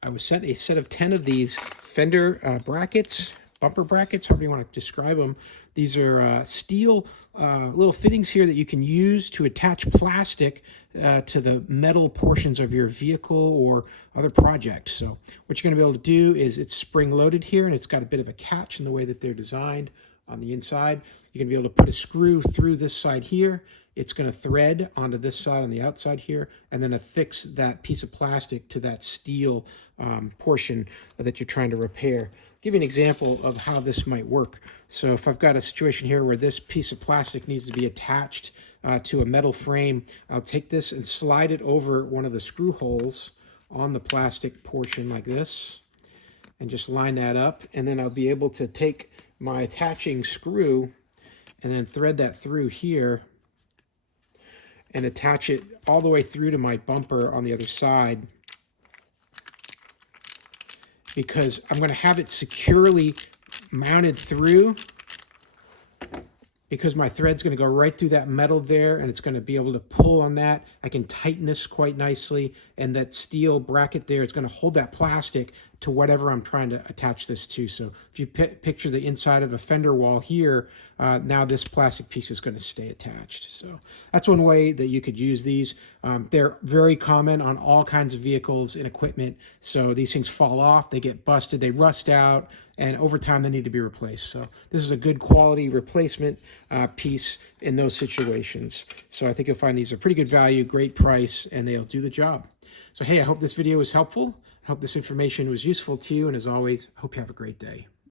I was sent a set of 10 of these Fender brackets, bumper brackets, however you want to describe them. These are steel little fittings here that you can use to attach plastic to the metal portions of your vehicle or other project. So what you're going to be able to do is it's spring loaded here, and it's got a bit of a catch in the way that they're designed on the inside. You're going to be able to put a screw through this side here. It's going to thread onto this side on the outside here, and then affix that piece of plastic to that steel portion that you're trying to repair. I'll give you an example of how this might work. So if I've got a situation here where this piece of plastic needs to be attached to a metal frame, I'll take this and slide it over one of the screw holes on the plastic portion like this, and just line that up, and then I'll be able to take my attaching screw and then thread that through here and attach it all the way through to my bumper on the other side, because I'm going to have it securely mounted through, because my thread's going to go right through that metal there, and it's going to be able to pull on that. I can tighten this quite nicely, and that steel bracket there is going to hold that plastic to whatever I'm trying to attach this to. So if you picture the inside of a fender wall here, now this plastic piece is going to stay attached. So that's one way that you could use these. They're very common on all kinds of vehicles and equipment. So these things fall off, they get busted, they rust out, and over time they need to be replaced. So this is a good quality replacement piece in those situations. So I think you'll find these are pretty good value, great price, and they'll do the job. So hey, I hope this video was helpful. I hope this information was useful to you, and as always, I hope you have a great day.